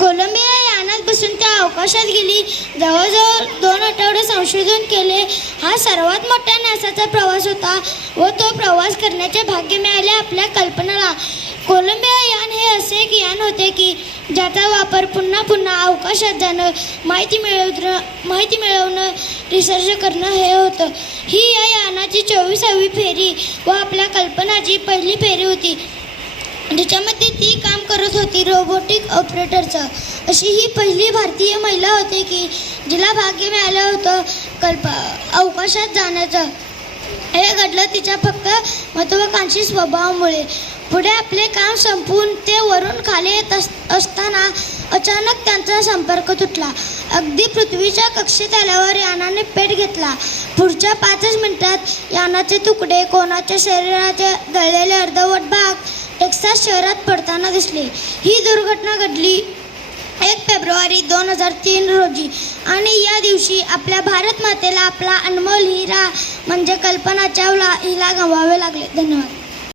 Colombia यानात बसून त्या अवकाशात गेली. जवळजवळ 2 आठवडे संशोधन केले. हा सर्वात मोठा नासाचा प्रवास होता व तो प्रवास करण्याचे भाग्य मिळाले आपल्या कल्पनाला. कोलंबिया यान हे असे एक यान होते की ज्याचा वापर पुन्हा पुन्हा अवकाशात जाणं, माहिती मिळवणं, रिसर्च करणं हे होतं. ही या यानाची 24वी फेरी व आपल्या कल्पनाची पहिली फेरी होती, ज्याच्यामध्ये ती काम करत होती रोबोटिक ऑपरेटरचं. अशी ही पहिली भारतीय महिला होती की जिला भाग्य मिळालं होतं अवकाशात जाण्याचं. हे घडलं तिच्या फक्त महत्त्वाकांक्षी स्वभावामुळे. पुढे आपले काम संपवून ते वरून खाली येत असताना अचानक त्यांचा संपर्क तुटला. अगदी पृथ्वीच्या कक्षेत आल्यावर यानाने पेट घेतला. पुढच्या 5च मिनिटात यानाचे तुकडे, कोणाच्या शरीराचे जळलेले अर्धवट भाग टेक्सास शहरात पडताना दिसले. ही दुर्घटना घडली 1 फेब्रुवारी 2003 रोजी आणि या दिवशी आपल्या भारत मातेला आपला अनमोल हिरा म्हणजे कल्पना चावला हिला गमवावे लागले. धन्यवाद.